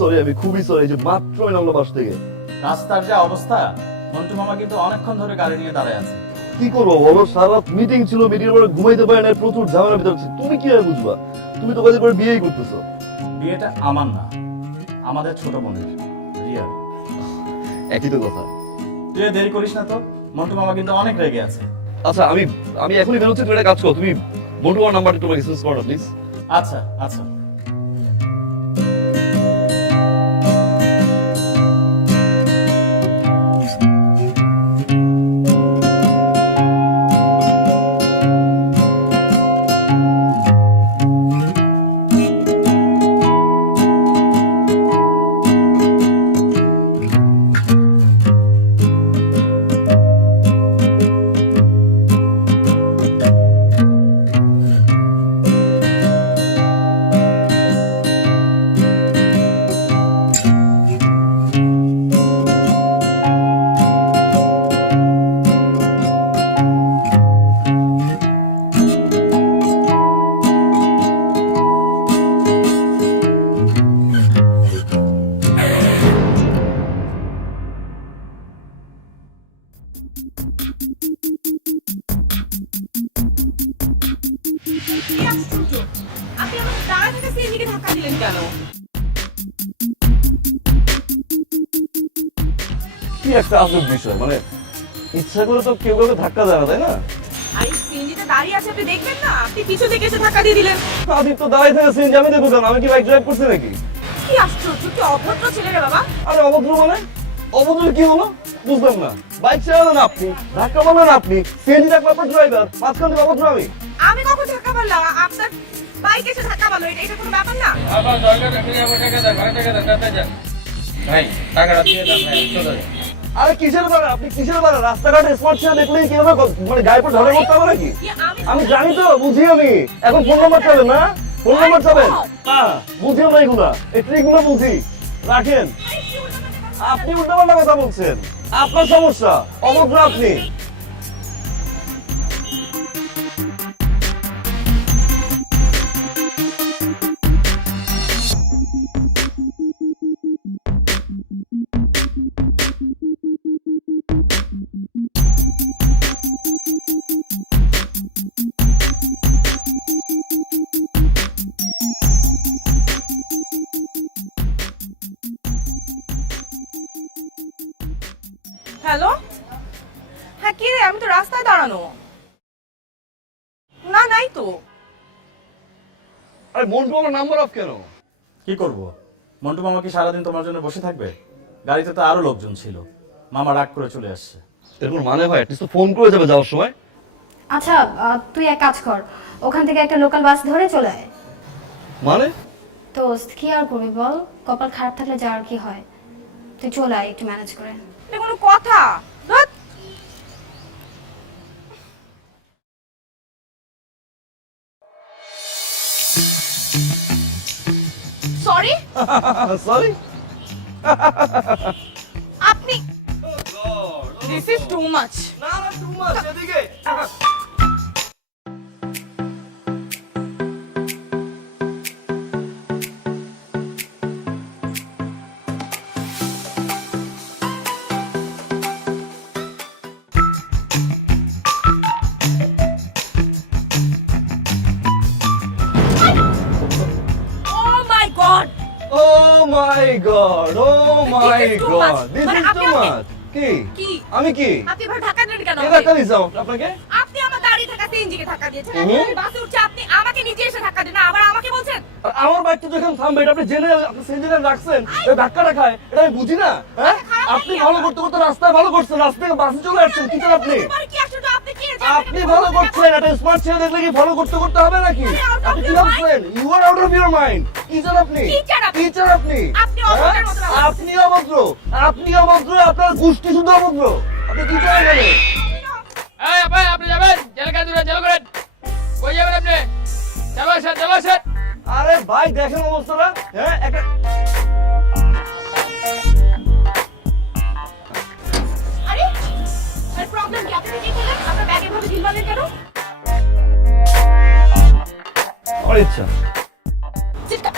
Sorry, আমি খুবই sorry যে মাত্রই নামলো বাস থেকে। রাস্তার যা অবস্থা, মন্টু মামা কিন্তু অনেকক্ষণ ধরে গাড়ি নিয়ে দাঁড়ায় আছে। কি করবো বলো, সারা মিটিং ছিল, মিটিং এর পরে ঘুমাইতে পারে না, প্রচুর ঝামেলা ভিতরে ছিল। তুমি কিভাবে বুঝবা? তুমি তো কদিন পরে বিয়েই করতেছো। বিয়েটা আমার না, আমাদের ছোট বোনের রিয়ার। একই তো কথা। তুই আর দেরি করিস না তো, মন্টু মামা কিন্তু অনেক রেগে আছে। আচ্ছা আমি এখনই বেরোচ্ছি, তুমি একটা কাজ করো, তুমি বন্ধু আমার নাম্বারটা একটু মেসেজ করো প্লিজ। আচ্ছা আচ্ছা। কি আশ্চর্য! আপনি আমাকে দাঁড়া থেকে সিএনজিকে ধাক্কা দিলেন কেন? কি একটা আজব বিষয়, মানে ইচ্ছা করে তো কেউ কাউকে ধাক্কা দেয় না, তাই না? আরে সিএনজিতে দাঁড়িয়ে আছে, আপনি দেখবেন না? আপনি পিছু থেকে এসে ধাক্কা দিয়ে দিলেন। আদিত তো দাঁড়িয়ে থেকে সিএনজি আমি দেখবো কেন? আমি কি বাইক ড্রাইভ করছি নাকি? কি আশ্চর্য! কি অভদ্র ছেলে রে বাবা! আরে অভদ্র মানে? অভদ্র কি হলো বুঝলাম না। বাইক চালালেন আপনি, ধাক্কা মারলেন আপনি, সিএনজি ডাকলো আপনার ড্রাইভার, মাঝখান থেকে অভদ্র আমি? আমি কখন ধাক্কা মারলাম? আপনার বাইক এসে ধাক্কা মারলো, এটা কোনো ব্যাপার না। আবার দরকার আপনি আমার টাকা দেন, ভাড়া টাকা দেন, টাকা দেন। ভাই টাকাটা দিয়ে দেন ভাই, চলে যান। আরে কিসের বারে? আপনি কিসের বারে? রাস্তাঘাটে স্পট ছিল দেখলেই কি হবে? মানে গায়ে পর ধরে করতে হবে নাকি? কি আমি জানি তো, বুঝি আমি। এখন ফোন নাম্বার চাবেন না? ফোন নাম্বার চাবেন? হ্যাঁ, বুঝি আমরা এগুলা, এই ট্রিকগুলো বুঝি। রাখেন। আপনি উল্টাপাল্টা কথা বলছেন, আপনার সমস্যা, অভদ্র আপনি। হ্যালো? হ্যাঁ কি রে, আমি তো রাস্তায় দাঁড়ানো। না, নাই তো। আরে মন্টু আমার নাম্বার অফ কেন? কি করব? মন্টু মামা কি সারাদিন তোমার জন্য বসে থাকবে? গাড়িতে তো আরো লোকজন ছিল, মামা রাগ করে চলে আসছে। এরকম মানে হয়, অ্যাটলিস্ট ফোন করে যাবে যাওয়ার সময়। আচ্ছা তুই এক কাজ কর, ওখান থেকে একটা লোকাল বাস ধরে চলে আয়। মানে দোস্ত কি আর করবি বল, কপাল খারাপ থাকলে যা আর কি হয়। তুই চলে আয় একটু ম্যানেজ করে। এটা কোনো কথা? সরি। সরি। আপনি দিস ইজ টু মাচ। না না, টু মাচ। এদিকে ও মাই god! Oh my god! Oh my This is too god! much. This মানে is আপনি too আমাকে- much. কি? কি? আমি কি? আপনি এবার ধাক্কা দিলেন কেন? কে ধাক্কা দিয়েছে আপনাকে? আপনি আমার দাঁড়িয়ে থাকা সিএনজিকে ধাক্কা দিয়েছেন। হুম। আমি বাসে উঠছি, আপনি আমাকে নিচে এসে ধাক্কা দিলেন, আবার আমাকে বলছেন। আর আমার বাইকটা যখন থামবে, এটা আপনি জেনে আপনি সেন্টারে রাখছেন, এই ধাক্কাটা খায়, এটা আমি বুঝি না। হ্যাঁ, খারাপ আপনি লাগি ভালো আমার। করতে করতে রাস্তায় ভালো করছেন, রাস্তা থেকে বাসে চলে আসছেন, কি চান আপনি? তোমার কি আশ্চর্য, আপনি কি আপনি ভালো করছেন, একটা স্মার্ট ছেলে দেখলে কি ফলো করতে করতে হবে নাকি? আরে, out of আপনি কি your ভাবছেন? You are out of your mind. কি চান আপনি? কি চান আপনি? কি চান আপনি? আপনি অভদ্রের মতো হ্যাঁ? ব্যবহার আপনি অভদ্র, আপনি অভদ্র, আপনার গোষ্ঠী শুধু অভদ্র। আপনি কি চান এখানে? এই ভাই আপনি যাবেন, জেলখানা দূরে জেল করেন। কই যাবেন আপনি? যাবো স্যার, যাবো স্যার। আরে ভাই দেখেন অবস্থাটা। হ্যাঁ, একটা আরে আর প্রবলেম কি? আপনি কি করলেন? আপনার ব্যাগে ভাবে ঢিল মারলেন কেন? আমার ইচ্ছা। চিৎকার!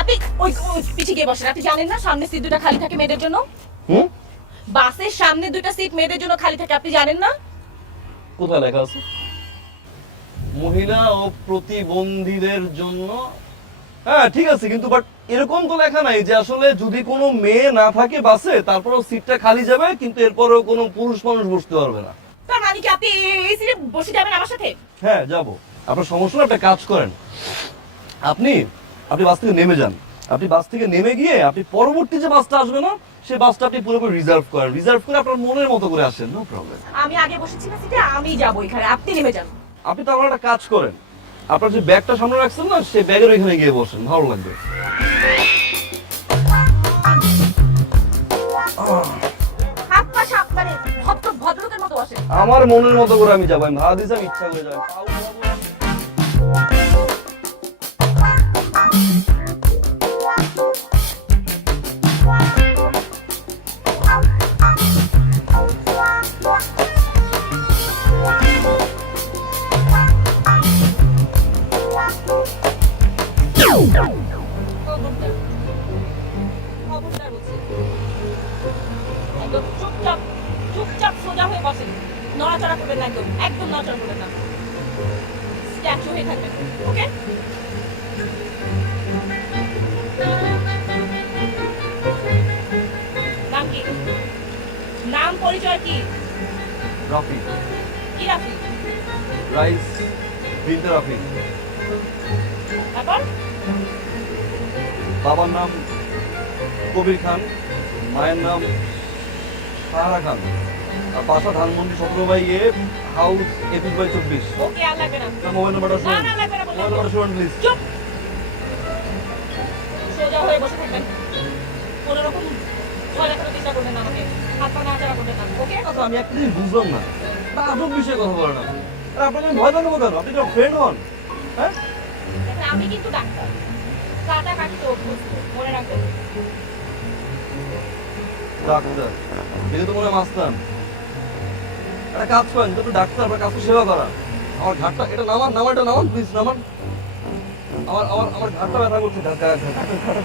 আপনি ওই পিছে গিয়ে বসেন। আপনি জানেন না সামনে সিট দুটো খালি থাকে মেয়েদের জন্য? হুম? বাসের সামনে দুটো সিট মেয়েদের জন্য খালি থাকে, আপনি জানেন না? কোথায় লেখা আছে? মহিলা ও প্রতিবন্ধীদের জন্য। হ্যাঁ ঠিক আছে, কিন্তু বাট এরকম তো লেখা নাই যে আসলে যদি কোনো মেয়ে না থাকে বাসে তারপরেও সিটটা খালি যাবে, কিন্তু এরপরেও কোনো পুরুষ মানুষ বসতে পারবে না। তার মানে কি আপনি এই সিটে বসে যাবেন আমার সাথে? হ্যাঁ যাব। আপনার সমস্যা না, একটা কাজ করেন, আপনি আপনি বাস থেকে নেমে যান। আপনি বাস থেকে নেমে গিয়ে আপনি পরবর্তী যে বাসটা আসবে না সেই বাসটা আপনি পুরোপুরি রিজার্ভ করেন, রিজার্ভ করে আপনার মনের মতো করে আসেন, নো প্রবলেম। আমি আগে বসেছি না সিটে, আমি যাবো এখানে, আপনি নেমে যান। আপনি তো আমার একটা কাজ করেন, আপনার যে ব্যাগটা সামনে রাখছেন না সেই ব্যাগের ওইখানে গিয়ে বসেন, ভালো লাগবে। হাত পা সাপ মানে ভদ্রলোকের মতো বসেন। আমার মনের মতো করে আমি যাবো, আমি ভাড়া দিয়েছি, আমি ইচ্ছা করে যাবো। খবরদার বলছি। একদম চুপচাপ চুপচাপ সোজা হয়ে বসেন, নড়াচড়া করবেন না, একদম একদম নড়াচড়া করবেন না, স্ট্যাচু হয়ে থাকবেন, ওকে? নাম কি? নাম পরিচয় কি? রাফি, কি রাখি? রাইস বিনতে রাফি। তারপর বাবার নাম কবির খান, মায়ের নাম সাহারা খান, আর বাসা ধানমন্ডি 17/A, হাউস 21/24। ওকে, আর লাগবে না। মোবাইল নাম্বারটা না শুনুন, না লাগবে না, বললাম মোবাইল নাম্বারটা শুনুন প্লিজ। চুপ। সোজা হয়ে বসে থাকবেন, কোনো রকম ভয় দেখানোর চেষ্টা করবেন না আমাকে, হাত পা নাড়াচাড়া করবেন না, ওকে? আচ্ছা আমি একটা জিনিস বুঝলাম না, তা আজব বিষয়ে কথা বলেন না। আর আপনাকে আমি ভয় দেখাবো কেন? আপনি তো ফ্রেন্ড হন, হ্যাঁ? দেখেন, আমি কিন্তু ডাক্তার, কাটা কাটতে অভ্যস্ত, মনে রাখবেন। ডাক্তার এটা তো মনে হয় মাস্তান। একটা কাজ করেন, তো ডাক্তার আপনার কাছে সেবা করা। আমার ঘাটটা এটা নামান, নামাটা নামান প্লিজ, নামান। আমার আমার আমার ঘাটটা ব্যথা করছে, ঘাটটা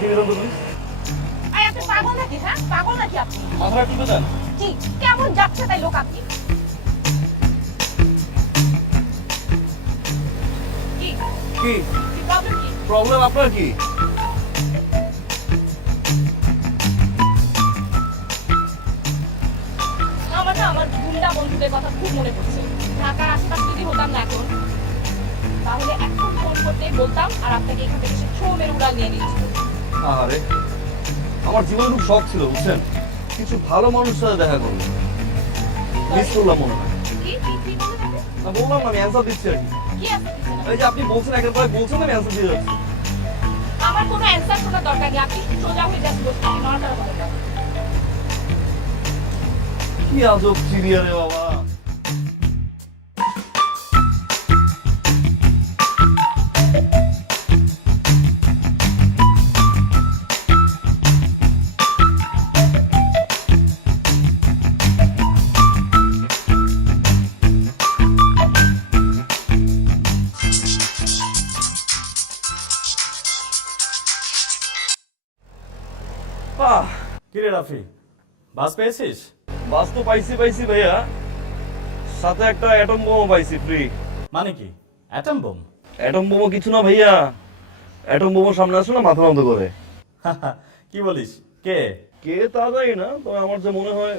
টিপে দেন তো প্লিজ। আই, আপনি পাগল নাকি? হ্যাঁ, পাগল নাকি আপনি? মাথাটা টিপে দেন। জি, কেমন যাচ্ছে তাই লোক আপনি? কি কি প্রবলেম কি? প্রবলেম আপনার কি? আমার না আমার গুন্ডা বন্ধুদের কথা খুব মনে পড়ছে। ঢাকার আশেপাশে যদি হতাম না এখন, তাহলে এখন ফোন করতে বলতাম আর আপনাকে এখান থেকে সে ছো মেরে উড়াল নিয়ে নিচ্ছিল। আরে আমার জীবনে খুব শখ ছিল বুঝছেন, কিছু ভালো মানুষের সাথে দেখা করবো, মিস করলাম মনে হয়। কি কি কি বললেন আপনি? না বললাম না, আমি অ্যান্সার দিচ্ছি আর কি। কি আছে কিছু না? এই যে আপনি বলছেন একের পর এক বলছেন, আমি অ্যান্সার দিয়ে যাচ্ছি। আমার কোনো অ্যান্সার শোনার দরকার নেই, আপনি সোজা হয়ে যাচ্ছেন, বসে আপনি নড়াচড়া করেন না। কি আজব চিড়িয়া রে বাবা। আহ, কিরে রাফি, বাস পেয়েছিস? বাস তো পাইছি ভাইয়া, সাথে একটা অ্যাটম বোমা পাইছি ফ্রি। মানে কি, অ্যাটম বোম? অ্যাটম বোমা কিছু না ভাইয়া, অ্যাটম বোমার সামনে আসলে না মাথা বন্ধ করে। কি বলিস, কে? কে তা জানি না, তবে আমার যে মনে হয়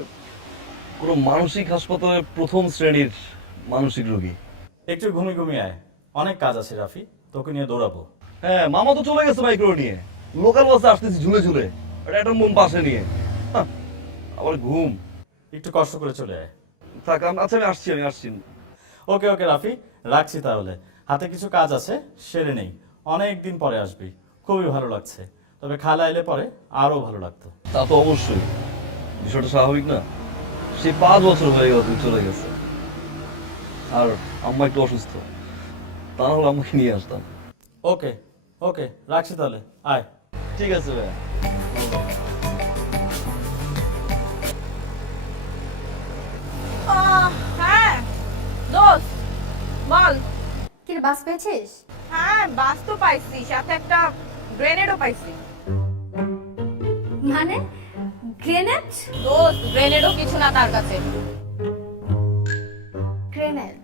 কোনো মানসিক হাসপাতালের প্রথম শ্রেণীর মানসিক রোগী। একটু ঘুমিয়ে আয়, অনেক কাজ আছে রাফি, তোকে নিয়ে দৌড়াবো। হ্যাঁ মামা তো চলে গেছে মাইক্রো নিয়ে, লোকাল বাসে আসতেছি ঝুলে ঝুলে, একটা অ্যাটম বোম পাশে নিয়ে। হাহ, আবার ঘুম। একটু কষ্ট করে চলে আয়। থাক আচ্ছা আমি আসছি। ওকে ওকে রাফি, রাখছি তাহলে, হাতে কিছু কাজ আছে, সেরে নেই। অনেক দিন পরে আসবি, খুবই ভালো লাগছে, তবে খালা এলে পরে আরো ভালো লাগতো। তা তো অবশ্যই, বিষয়টা স্বাভাবিক না, সে 5 বছর হয়ে গেল তুমি চলে গেছে, আর আম্মা একটু অসুস্থ, তা না হলে আম্মাকে নিয়ে আসতাম। ওকে ওকে, রাখছি তাহলে, আয়। ঠিক আছে ভাইয়া। হ্যাঁ দোস্ত, বল। কি রে, বাস পেয়েছিস? হ্যাঁ, বাস তো পাইছি, সাথে একটা গ্রেনেডও পাইছি। মানে গ্রেনেড? দোস্ত গ্রেনেডও কিছু না তার কাছে। গ্রেনেড?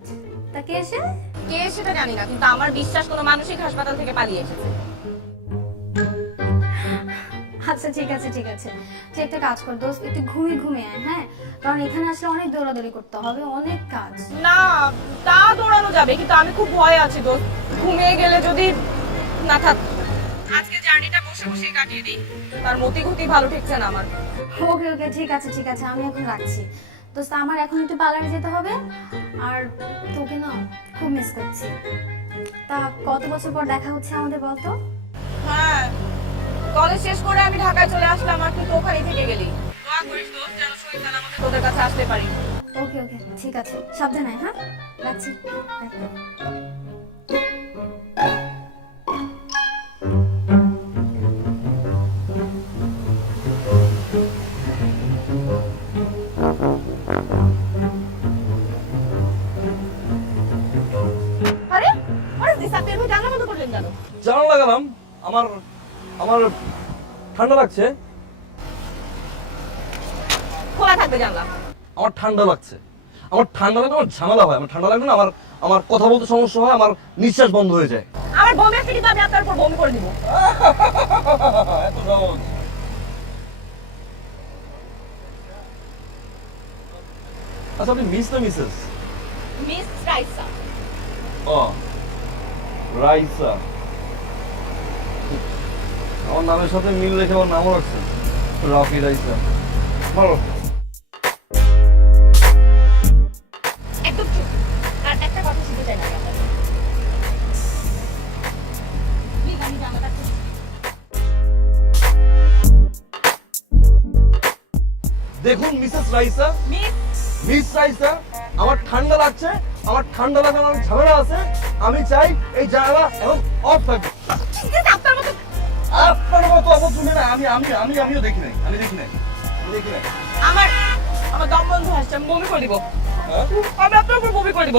তা কে এসে? কে সেটা জানি না, কিন্তু আমার বিশ্বাস কোনো মানসিক হাসপাতাল থেকে পালিয়ে এসেছে। আচ্ছা ঠিক আছে ঠিক আছে, তুই একটা কাজ কর দোস্ত, একটু ঘুমিয়ে আয়, হ্যাঁ? কারণ এখানে আসলে অনেক দৌড়াদৌড়ি করতে হবে, অনেক কাজ। না, তা দৌড়ানো যাবে, কিন্তু আমি খুব ভয়ে আছি দোস্ত। ঘুমিয়ে গেলে যদি না থাক, আজকে জার্নিটা বসে বসে কাটিয়ে দিই। তার মতি গতি ভালো ঠেকছে না আমার। ওকে ওকে ঠিক আছে, আমি এখন রাখছি দোস্ত। আমার এখন একটু পার্লারে যেতে হবে, আর তোকে না খুব মিস করছি। তা কত বছর পর দেখা হচ্ছে আমাদের, বলতো? হ্যাঁ, কলেজ শেষ করে আমি ঢাকায় চলে আসলাম, আর তুই তো ওখানেই থেকে গেলি। দোয়া করিস দোস্ত, যেন শহীদ আমাকে তোদের কাছে আসতে পারি। ওকে ওকে ঠিক আছে, সাবধানে, হ্যাঁ? রাখছি। আরে আরে দিশাতের ভাই জানলা বন্ধ করলেন কেন? জানালা লাগালাম, আমার আমার ঠান্ডা লাগছে। খোলা থাকবে জানলা। আমার ঠান্ডা লাগছে, আমার ঠান্ডা লাগলে আমার ঝামেলা হয়। আমার ঠান্ডা লাগলে না আমার কথা বলতে সমস্যা হয়, আমার নিঃশ্বাস বন্ধ হয়ে যায়। আমার বমি আসলে কিন্তু আমি আপনার উপর বমি করে দিব। এত সহজ। আচ্ছা, আপনি মিস না মিসেস? মিস রাইসা। ও, রাইসা। আমার নামের সাথে মিল রেখে আমার নামও রাখছে, রাফি রাইসা। ভালো। একদম চুপ। আর একটা কথা শিখতে চাই না আমি আপনার। প্লিজ আমি জানাটা খুঁজছি। দেখুন Mrs Raisa, miss miss Raisa, আমার ঠান্ডা লাগছে, আমার ঠান্ডা লাগার আমার ঝামেলা আছে। আমি চাই এই জায়গা এখন অফ থাকবে। ঠিক আছে, আপনার মতো আপনার মতো অবস্থা শুনে না, আমিও দেখি নাই, আমি দেখি নাই। আমার আমার দম বন্ধ আসছে, আমি বমি করে দিব। হ্যাঁ? আমি আপনার উপর বমি করে দিব।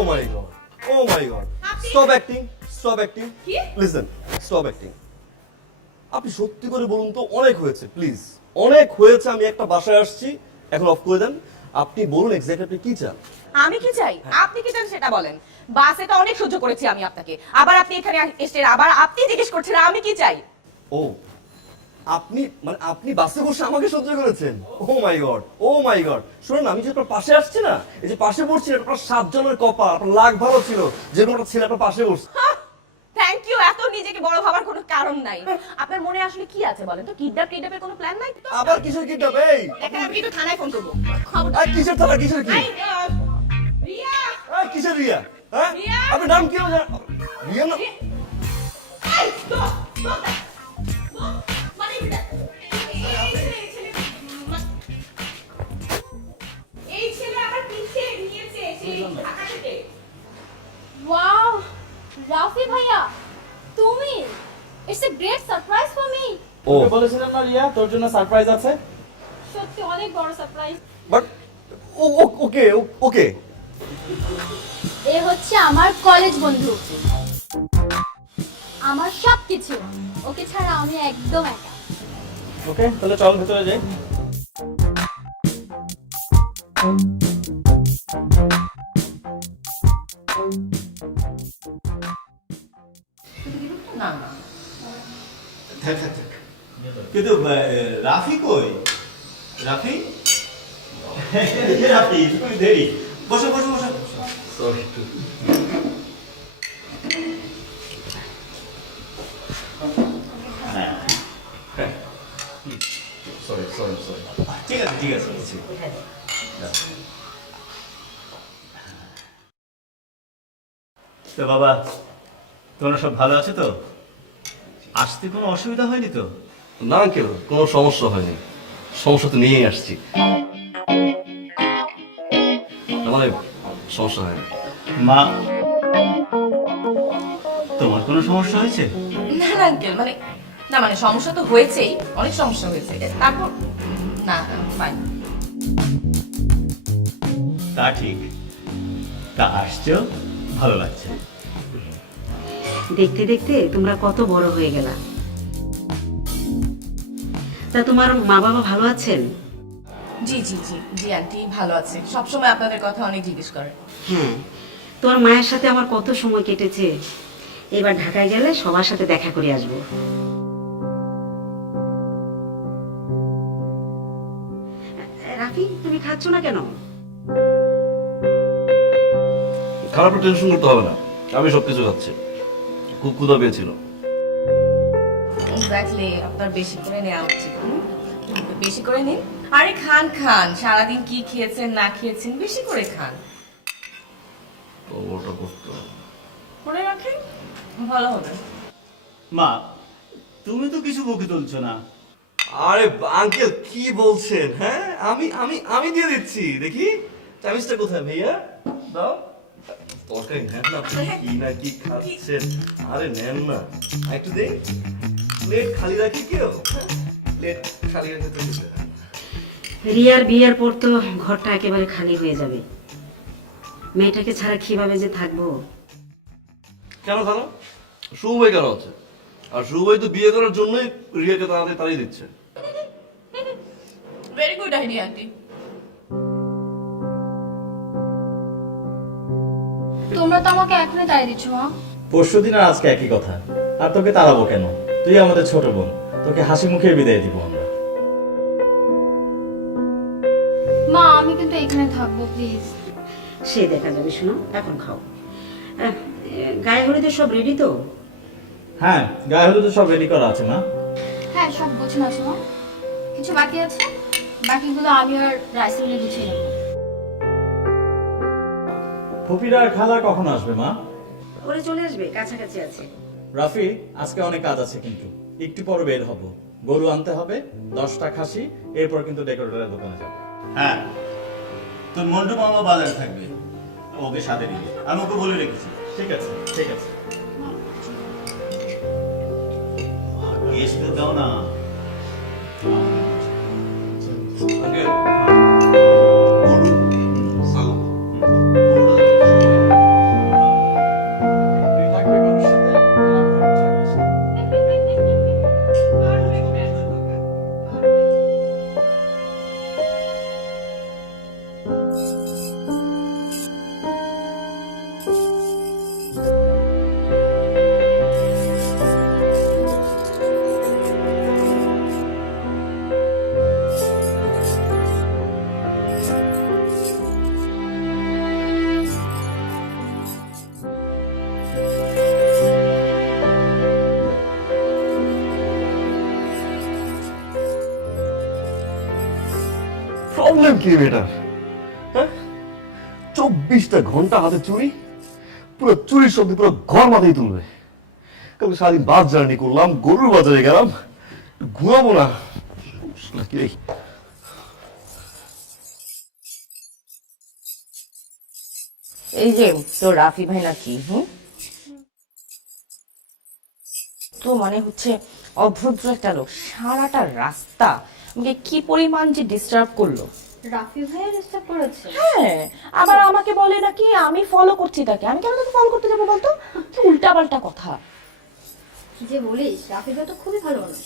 Oh my god. Oh my god. Stop acting. Stop acting. কি? Listen. Stop acting. আপনি সত্যি করে বলুন তো, অনেক হয়েছে প্লিজ। অনেক হয়েছে, আমি একটা বাসায় আসছি, এখন অফ করে দেন। আপনি বলুন এক্স্যাক্টলি আপনি কি চান? আমি কি চাই? আপনি কি চান সেটা বলেন। বাসে তো অনেক সহ্য করেছি আমি আপনাকে, আবার আপনি এখানে এসে আবার আপনি জিজ্ঞেস করছেন আমি কি চাই। ও, আপনি বাসে বসে আমাকে সহ্য করেছেন? ও মাই গড, ও মাই গড। শুনুন, আমি যে আপনার পাশে আসছি না, এই যে পাশে বসছি, আপনার 7 জনের কপাল, আপনার লাখ ভালো ছিল যে কোনো একটা ছেলে আপনার পাশে বসছে। Thank you. এত নিজেকে বড় ভাবার কোনো কারণ নাই। আপনার মনে আসলে কি আছে বলেন তো? কিডন্যাপের কোনো প্ল্যান নাই তো? আবার কিসের কিডন্যাপ? এই দেখেন, আমি একটু থানায় ফোন করব। খবর এই কিসের থানা, কিসের কি? রিয়া, এই কিসের রিয়া? হ্যাঁ, রিয়া? আপনার নাম কি? রিয়া না? এই তো মানে এই ছেলে আমার পিছে নিয়েছে সেই ঢাকা থেকে। ওয়াও, রাফি ভাইয়া তুমি, it's a great surprise for me. ও, তোকে বলেছিলাম না রিয়া, তোর জন্য সারপ্রাইজ আছে। সত্যি অনেক বড় সারপ্রাইজ। বাট ওকে ওকে। এ হচ্ছে আমার কলেজ বন্ধু, আমার সবকিছু। ওকে ছাড়া আমি একদম একা। ওকে, তাহলে চল ভেতরে যাই। না না থাক থাক থাক কিন্তু রাফি কই রাফি রাফি তুমি দেরি বসো বসো বসো সরি সরি সরি সরি ঠিক আছে ঠিক আছে তো বাবা তোমরা সব ভালো আছো তো আসতে কোনো অসুবিধা হয়নি তো না আঙ্কেল কোনো সমস্যা হয়নি, সমস্যা তো নিয়েই আসছি। না মানে সমস্যা হয়নি। মা তোমার কোনো সমস্যা হয়েছে না না আঙ্কেল মানে না মানে সমস্যা তো হয়েছেই, অনেক সমস্যা হয়েছে, তারপর না না ফাইন। তা ঠিক, তা আসছো ভালো লাগছে। দেখতে দেখতে তোমরা কত বড় হয়ে গেলা। তা তোমার মা বাবা ভালো আছেন? জি জি জি জি আন্টি ভালো আছে, সবসময় আপনাদের কথা অনেক জিজ্ঞেস করে। হ্যাঁ, তোমার মায়ের সাথে আমার কত সময় কেটেছে। এবার ঢাকায় গেলে সবার সাথে দেখা করে আসবো। রাফি, তুমি খাচ্ছ না কেন? খারাপ টেনশন করতে হবে না, আমি সবকিছু খাচ্ছি, খুব ক্ষুধা পেয়েছিল। এক্স্যাক্টলি, আপনার বেশি করে নেওয়া উচিত। বেশি করে নিন। আরে খান খান, সারাদিন কি খেয়েছেন না খেয়েছেন বেশি করে খান। ওটা করতে হবে। করে রাখেন, ভালো হবে। মা তুমি তো কিছু মুখে তুলছো না। আরে আঙ্কেল কি বলছেন? হ্যাঁ আমি আমি আমি দিয়ে দিচ্ছি, দেখি চামিচটা কোথায় ভাইয়া, দাও। তরকারি নেন না, আপনি কি না কি খাচ্ছেন? আরে নেন না, একটু দেন। প্লেট খালি রাখি কেউ? প্লেট খালি রাখতে তো দিতে হয়। রিয়ার বিয়ের পর তো ঘরটা একেবারে খালি হয়ে যাবে। মেয়েটাকে ছাড়া কিভাবে যে থাকবো। কেন জানো? শুভ ভাই কেন হচ্ছে? আর শুভ ভাই তো বিয়ে করার জন্যই রিয়াকে তাড়াতাড়ি তাড়িয়ে দিচ্ছে। Very good idea aunty. তোমরা তো আমাকে এখনই তাড়িয়ে দিচ্ছ মা। পরশুদিন আর আজকে একই কথা। আর তোকে তাড়াবো কেন? তুই আমাদের ছোট বোন, তোকে হাসি মুখে বিদায় দিব আমরা। মা আমি কিন্তু এখানে থাকবো প্লিজ। সে দেখা যাবে, শোনো এখন খাও। গায়ে হলুদের সব রেডি তো? হ্যাঁ, গায়ে হলুদ তো সব রেডি করা আছে মা। হ্যাঁ সব গোছানো আছে মা, কিছু বাকি আছে, বাকিগুলো আমি আর রাইস মিলে গুছিয়ে নেবো। ফুপিরা আর খালা কখন আসবে মা? ওরে চলে আসবে, কাছাকাছি আছে। রাফি, আজকে অনেক কাজ আছে কিন্তু একটু পর বের হব। গরু আনতে হবে, 10টা খাসি, এরপর কিন্তু ডেকোরেটরের দোকানে যাব। হ্যাঁ তোর মন্টু মামা বাজারে থাকবে, ওকে সাথে নিবি, আমি ওকে বলে রেখেছি। ঠিক আছে ঠিক আছে। গেস্ট দাও না আঙ্কেল গরু সালাম। তুই থাকবে গরুর সাথে, প্রবলেম কি বেটার? হ্যাঁ, 24টা ঘন্টা হাতে চুরি, পুরো চুরির শব্দ পুরো ঘর মাথায় তুলবে। কালকে সারাদিন বাস জার্নি করলাম, গরুর বাজারে গেলাম, ঘুমাবো না কি রে? এই যে তোর রাফি ভাই নাকি তো মানে হচ্ছে অভদ্র একটা লোক, সারাটা রাস্তা আমাকে কি পরিমাণ যে ডিস্টার্ব করলো। রাফি ভাইয়া ডিস্টার্ব করেছে? হ্যাঁ, আবার আমাকে বলে নাকি আমি ফলো করছি তাকে। আমি কেন তাকে ফলো করতে যাবো বলতো? উল্টা পাল্টা কথা। কি যে বলিস, রাফি ভাই তো খুবই ভালো মানুষ।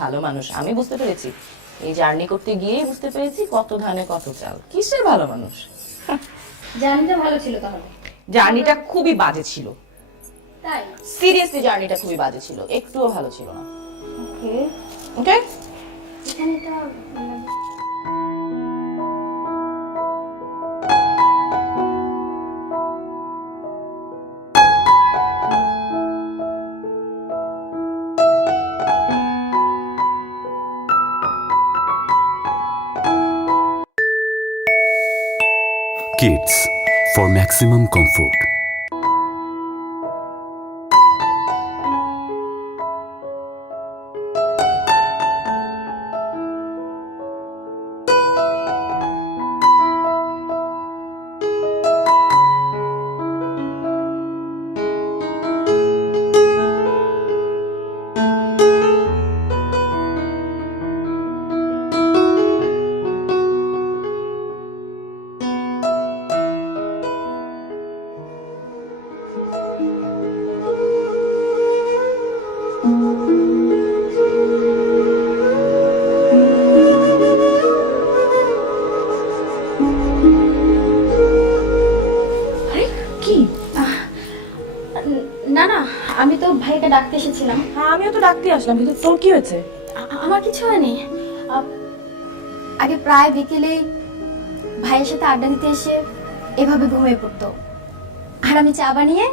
ভালো মানুষ আমি বুঝতে পেরেছি, এই জার্নি করতে গিয়েই বুঝতে পেরেছি কত ধানে কত চাল। কিসের ভালো মানুষ। জার্নিটা ভালো ছিল তাহলে? জার্নিটা খুবই বাজে ছিল, তাই? সিরিয়াসলি জার্নিটা খুবই বাজে ছিল, একটুও ভালো ছিল না। ওকে, ওকে, এখানে তো Kids for maximum comfort. না না, আমি তো ভাইকে ডাকতে এসেছিলাম। হ্যাঁ আমিও তো ডাকতে আসলাম, কিন্তু তোর কি হয়েছে? আমার কিছু হয়নি। আগে প্রায় বিকেলে ভাইয়ের সাথে আড্ডা দিতে এসে এভাবে ঘুমিয়ে পড়তো, আর আমি চা বানিয়ে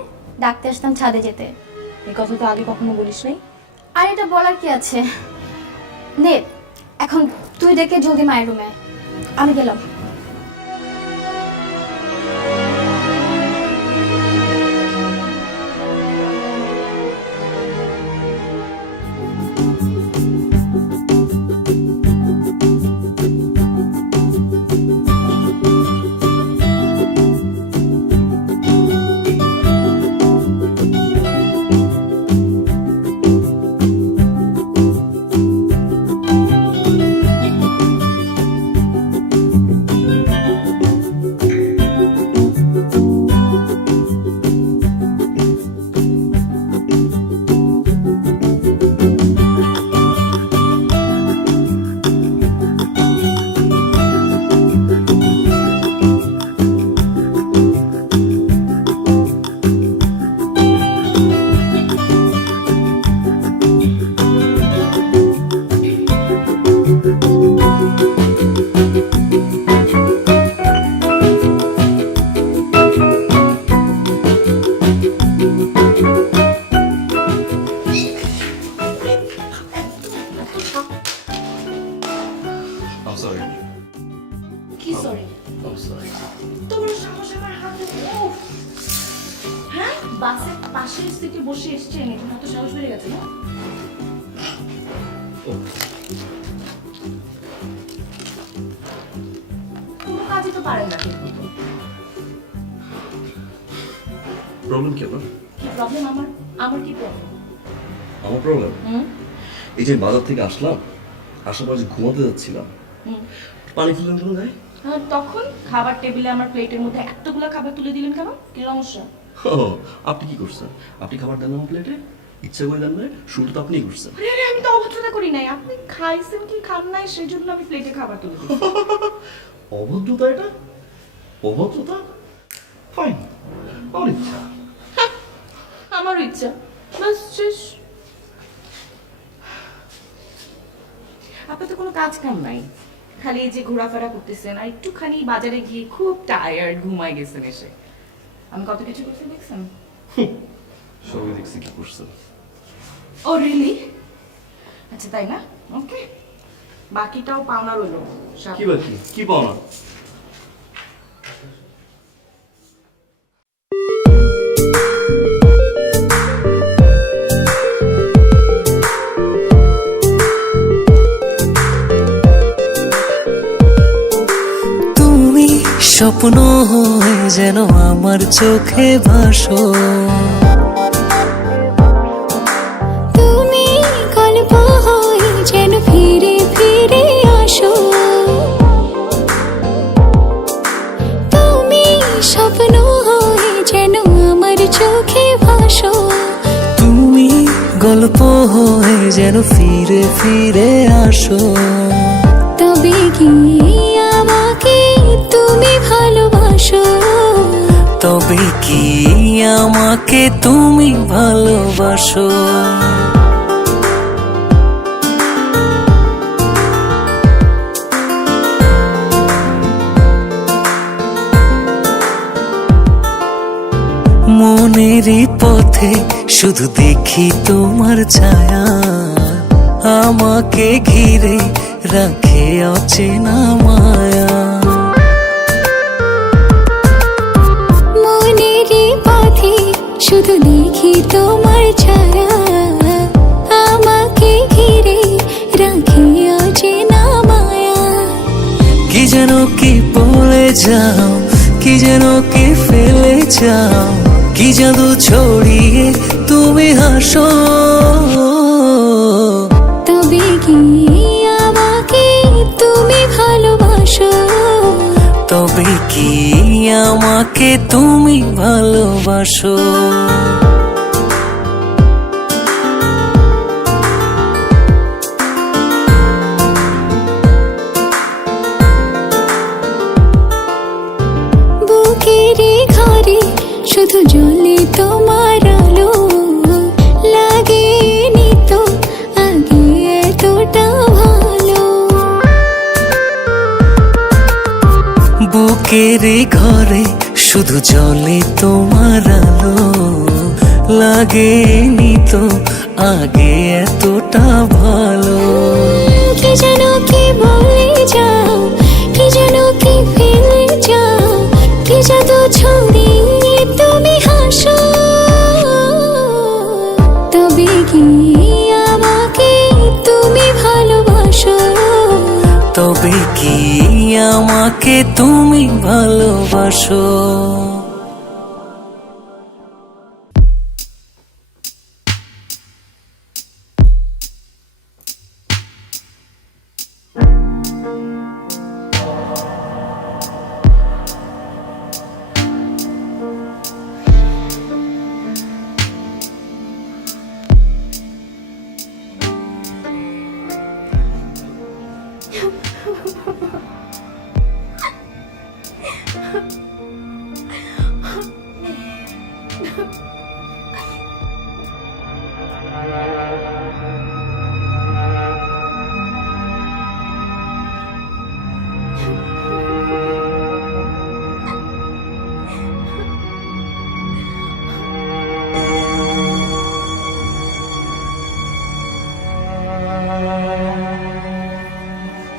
ডাকতে আসতাম ছাদে যেতে। এই কথা তো আগে কখনো বলিস নাই। আর এটা বলার কি আছে, নে এখন তুই ডেকে জলদি মায়ের রুমে। আমি গেলাম। I'm sorry. কি সরি? I'm sorry. তোর সাহস আমার হাতে। হ্যাঁ, বাসের পাশের সিটে বসে এসছেন, এখন এত সাহস বেড়ে গেছে না? কোনো কাজই তো পারেন না ঠিক মতো। প্রবলেম কি আপনার? কি প্রবলেম আমার? আমার কি প্রবলেম? আমার প্রবলেম এই যে বাজার থেকে আসলাম, আসার পর যে ঘুমাতে যাচ্ছিলাম, পানি ফেললেন কেন গায়ে? হ্যাঁ, তখন খাবার টেবিলে আমার প্লেটের মধ্যে এতগুলো খাবার তুলে দিলেন কেন? কি সমস্যা? ও, আপনি কি করছেন? আপনি খাবার দেন আমার প্লেটে, ইচ্ছা করে দেন না, শুরু তো আপনিই করছেন। আরে আরে, আমি তো অভদ্রতা করি নাই। আপনি খাইছেন কি খান নাই সেই জন্য আমি প্লেটে খাবার তুলে দিই। অভদ্রতা এটা? অভদ্রতা? ফাইন, আমার ইচ্ছা। আমার ইচ্ছা, বাস শেষ। আপনার তো কোনো কাজ কাম নাই, খালি এই যে ঘোরাফেরা করতেছেন আর একটুখানি বাজারে গিয়ে খুব টায়ার্ড ঘুমাই গেছেন এসে। আমি কত কিছু করছি দেখছেন? সবই দেখছি কি করছেন। ও রিয়েলি? আচ্ছা তাই না? ওকে, বাকিটাও পাওনা রইল। কি বাকি? কি পাওনা? স্বপ্ন হয়ে যেন আমার চোখে ভাসো, তুমি গল্প হয়ে যেন ফিরে ফিরে আসো, তুমি স্বপ্ন হয়ে যেন আমার চোখে ভাসো, তুমি গল্প হয়ে যেন ফিরে ফিরে আসো। তবে কি আমাকে তুমি ভালোবাসো? তবে কি আমাকে তুমি ভালোবাসো? মনেরই পথে শুধু দেখি তোমার ছায়া, আমাকে ঘিরে রাখে অচেনা মায়া। মনেরই পথে শুধু দেখি তোমার ছায়া, আমাকে ঘিরে রাখে অচেনা মায়া। কি যেন কি বলে যাও, কি যেন কি ফেলে যাও, কি জাদু ছড়িয়ে তুমি হাসো। তবে কি আমাকে তুমি ভালোবাসো? তবে কি আমাকে তুমি ভালোবাসো? বুকের ঘরে শুধু জ্বলে তোমার আলো, লাগেনি তো আগে এতটা ভালো। বুকের ঘরে শুধু জ্বলে তোমার আলো, লাগেনি তো আগে এতটা ভালো। কি যেন কি বলে যাও, কি যেন কি ফেলে যাও, কি জাদু ছড়িয়ে তুমি হাসো। তবে কি আমাকে তুমি ভালোবাসো? তবে কি আমাকে তুমি ভালোবাসো?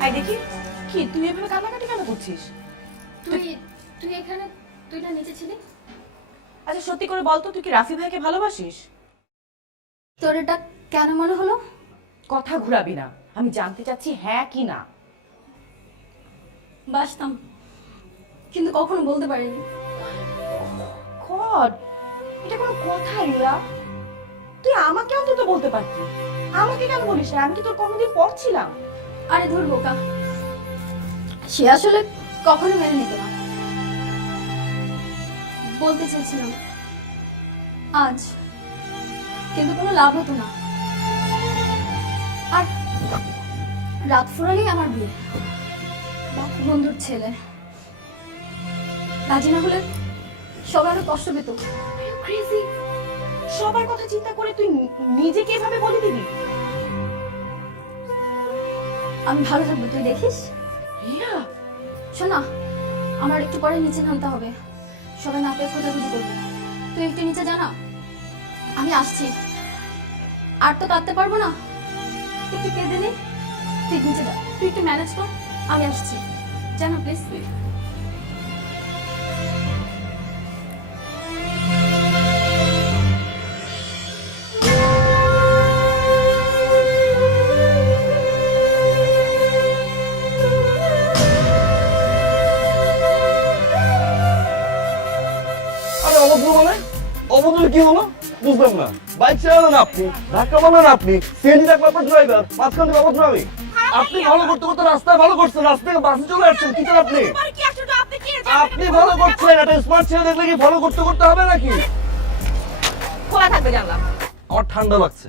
আই দেখি কি তুই এভাবে কান্নাকাটি কেন করছিস? তুই তুই এখানে, তুই না নিচে ছিলি? আচ্ছা সত্যি করে বল তো, তুই কি রাফি ভাইকে ভালোবাসিস? তোর এটা কেন মনে হলো? কথা ঘুরাবি না, আমি জানতে চাচ্ছি হ্যাঁ কি না। বাসতাম, কিন্তু কখনো বলতে পারিনি। গড, এটা কোনো কথা রিয়া? তুই আমাকে অন্তত বলতে পারতি, আমাকে কেন বলিস না? আমি কি তোর কোনোদিন পর ছিলাম? আরে ধুর বোকা, সে আসলে কখনো মেনে নিত না। বলতে চেয়েছিলাম আজ, কিন্তু কোনো লাভ হতো না। আর রাত ফুরালেই আমার বিয়ে, বন্ধুর ছেলে। রাজি না হলে সবাই আরো কষ্ট পেত। ক্রেজি, সবার কথা চিন্তা করে তুই নিজেকে এভাবে বলে দিবি? আমি ভালো থাকবো, তুই দেখিস। রিয়া শোনা, আমার একটু পরে নিচে নামতে হবে, সবাই না পেয়ে খোঁজাখুঁজি করবে। তুই একটু নিচে জানা, আমি আসছি। আর তো কাঁদতে পারবো না, একটু কেঁদে নে। তুই নিচে যা, তুই একটু ম্যানেজ কর, আমি আসছি। জানা প্লিজ। আরে অভদ্র মানে? অভদ্র কি হলো বুঝলাম না। বাইক চালালেন আপনি, ধাক্কা মারলেন আপনি, সিএনজি ডাকবার পর ড্রাইভার, মাঝখান থেকে অভদ্র আমি। আপনি ভালো করতে করতে রাস্তায় ভালো করছেন, রাস্তা থেকে বাসে চলে আসছেন, কি চান আপনি? আপনি ভালো করছেন, একটা স্মার্ট ছেলে দেখলে কি ভালো করতে করতে হবে নাকি? খোলা থাকবে জানলাম। আমার ঠান্ডা লাগছে,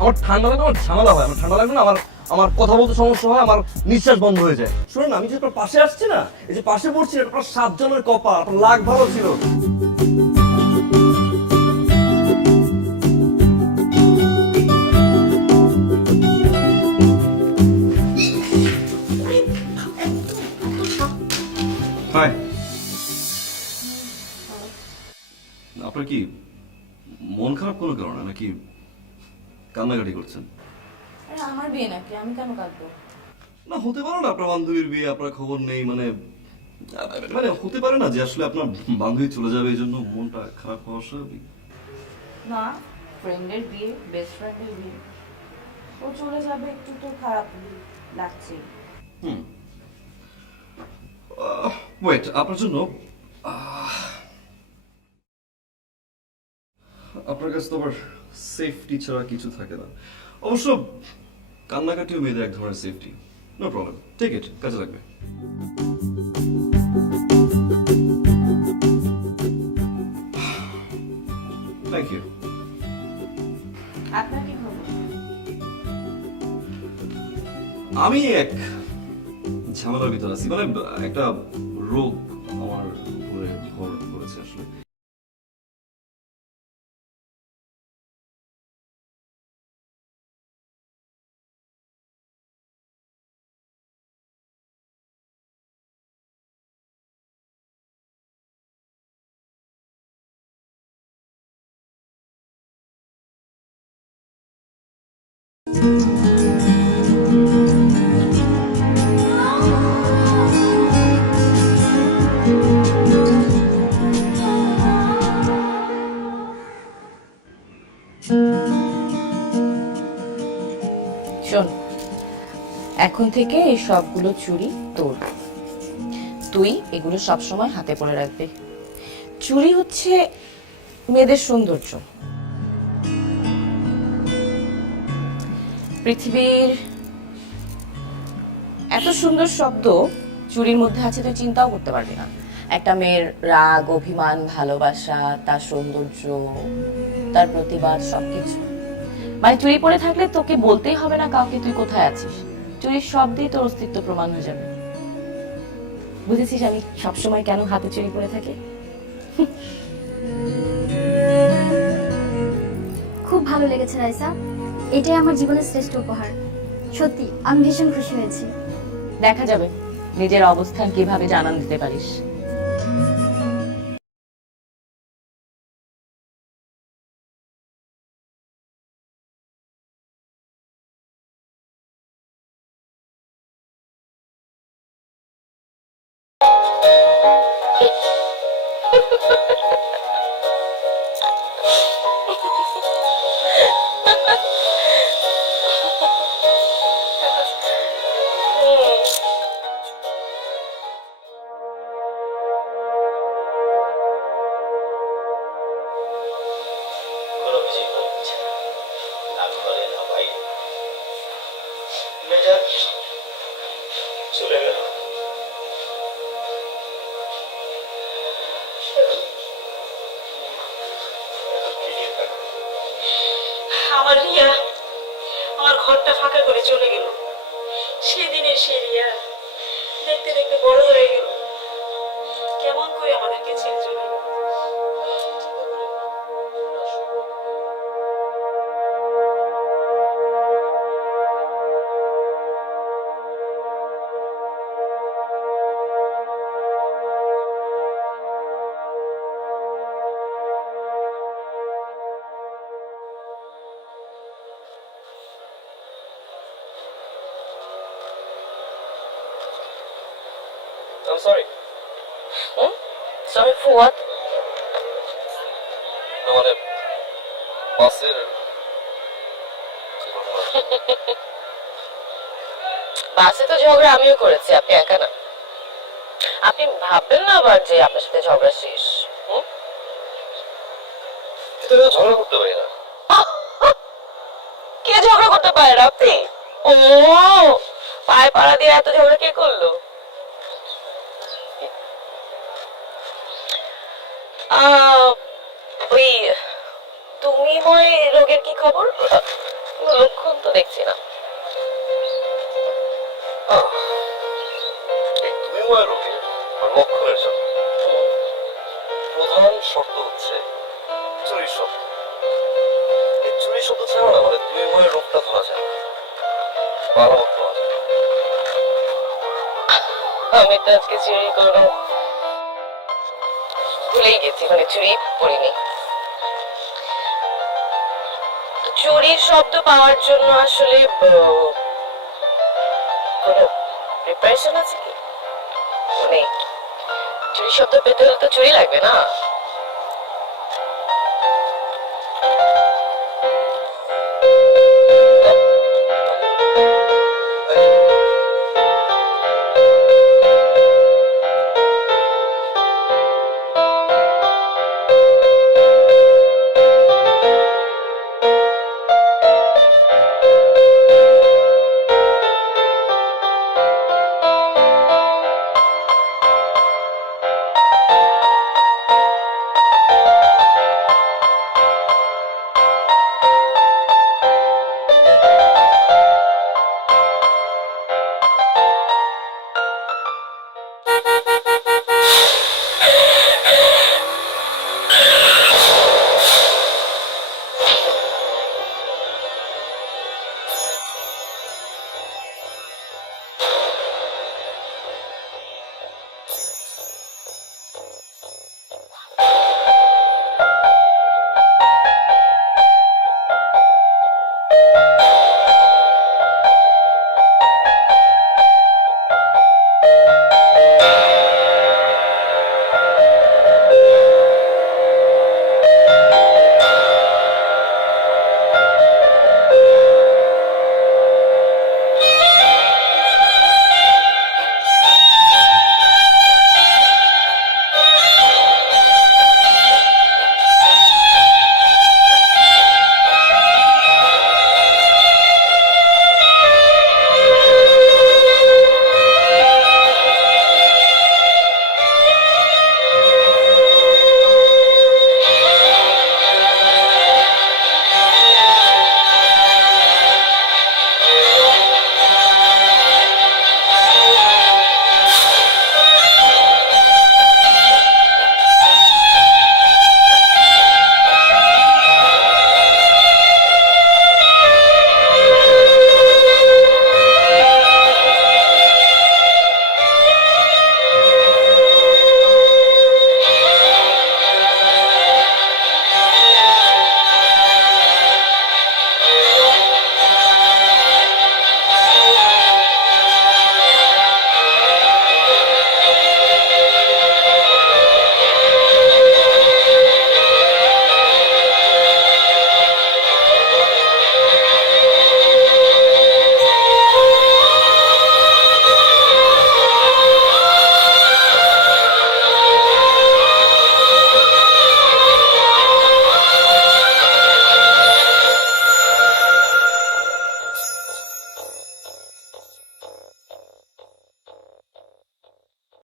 আমার ঠান্ডা লাগলে আমার ঝামেলা হয়। আমার ঠান্ডা লাগবে না, আমার কথা বলতে সমস্যা হয়, আমার নিঃশ্বাস বন্ধ হয়ে যায়। শুনুন আমি যে আপনার পাশে আসছি না, এই যে পাশে পড়ছি, এটা আপনার 7 জনের কপাল, আপনার লাখ ভালো ছিল। হাই, আপনার কি মন খারাপ কোনো কারণে নাকি কান্নাকাটি করছেন? আমার বিয়ে নাকি, আমি কেন কাঁদবো? না হতে পারে না আপনার বান্ধবীর বিয়ে, আপনার খবর নেই, মানে মানে হতে পারে না যে আসলে আপনার বান্ধবী চলে যাবে এই জন্য মনটা খারাপ হওয়ার স্বাভাবিক। না, ফ্রেন্ডের বিয়ে, বেস্ট ফ্রেন্ডের বিয়ে, ও চলে যাবে, একটু তো খারাপ লাগছে। ওয়েট, আপনার জন্য আপনার কাছে তো আবার সেফটি ছাড়া কিছু থাকে না। অবশ্য কান্নাকাটিও মেয়েদের এক ধরনের safety. No problem, take it, কাজে লাগবে। Thank you. আপনার কি খবর? আমি এক ঝামেলার ভিতর আছি, মানে একটা রোগ আমার উপরে ভর করেছে আসলে। শোন, এখন থেকে এই সবগুলো চুড়ি তোর। তুই এগুলো সবসময় হাতে পরে রাখবি। চুড়ি হচ্ছে মেয়েদের সৌন্দর্য। পৃথিবীর এত সুন্দর শব্দ চুড়ির মধ্যে আছে, তুই চিন্তাও করতে পারবি না। একটা মেয়ের রাগ, অভিমান, ভালোবাসা, তার সৌন্দর্য, তার প্রতিবাদ, সবকিছু। মানে চুড়ি পরে থাকলে তোকে বলতেই হবে না কাউকে তুই কোথায় আছিস। চুড়ির শব্দেই তোর অস্তিত্ব প্রমাণ হয়ে যাবে। বুঝেছিস আমি সবসময় কেন হাতে চুড়ি পরে থাকি? খুব ভালো লেগেছে রাইসা, এটাই আমার জীবনের শ্রেষ্ঠ উপহার। সত্যি আমি ভীষণ খুশি হয়েছি। দেখা যাবে নিজের অবস্থান কিভাবে জানান দিতে পারিস। আমার রিয়া আমার ঘরটা ফাঁকা করে চলে গেল। সেদিনে সে রিয়া দেখতে দেখতে বড় হয়ে গেল, কেমন করে আমাদেরকে ছেড়ে চলে গেল। I'm sorry. Sorry for what? No, মানে বাসের বাসে তো ঝগড়া আমিও করেছি, আপনি একা না। আপনি ভাববেন না আবার যে আপনার সাথে ঝগড়া শেষ। কিন্তু ঝগড়া করতে পারি না। কে ঝগড়া করতে পারে না? আপনি? ও পায়ে পাড়া দিয়ে এত ঝগড়া কে করলো? ওই তুমি হয় রোগের কি খবর? লক্ষণ তো দেখছি না। এই তুমিময় রোগে লক্ষণের জন্য প্রধান শর্ত হচ্ছে চুরির শব্দ। এই চুরির শব্দ ছাড়া না মানে তুমিময় রোগটা ধরা যায় না, বারামত পাওয়া যায় না। আমি তো আজকে চুরি করবো ভুলেই গেছি, মানে চুরি পড়িনি। চুরির শব্দ পাওয়ার জন্য আসলে কোনো প্রিপারেশন আছে কি? মানে চুরি শব্দ পেতে হলে তো চুরি লাগবে না।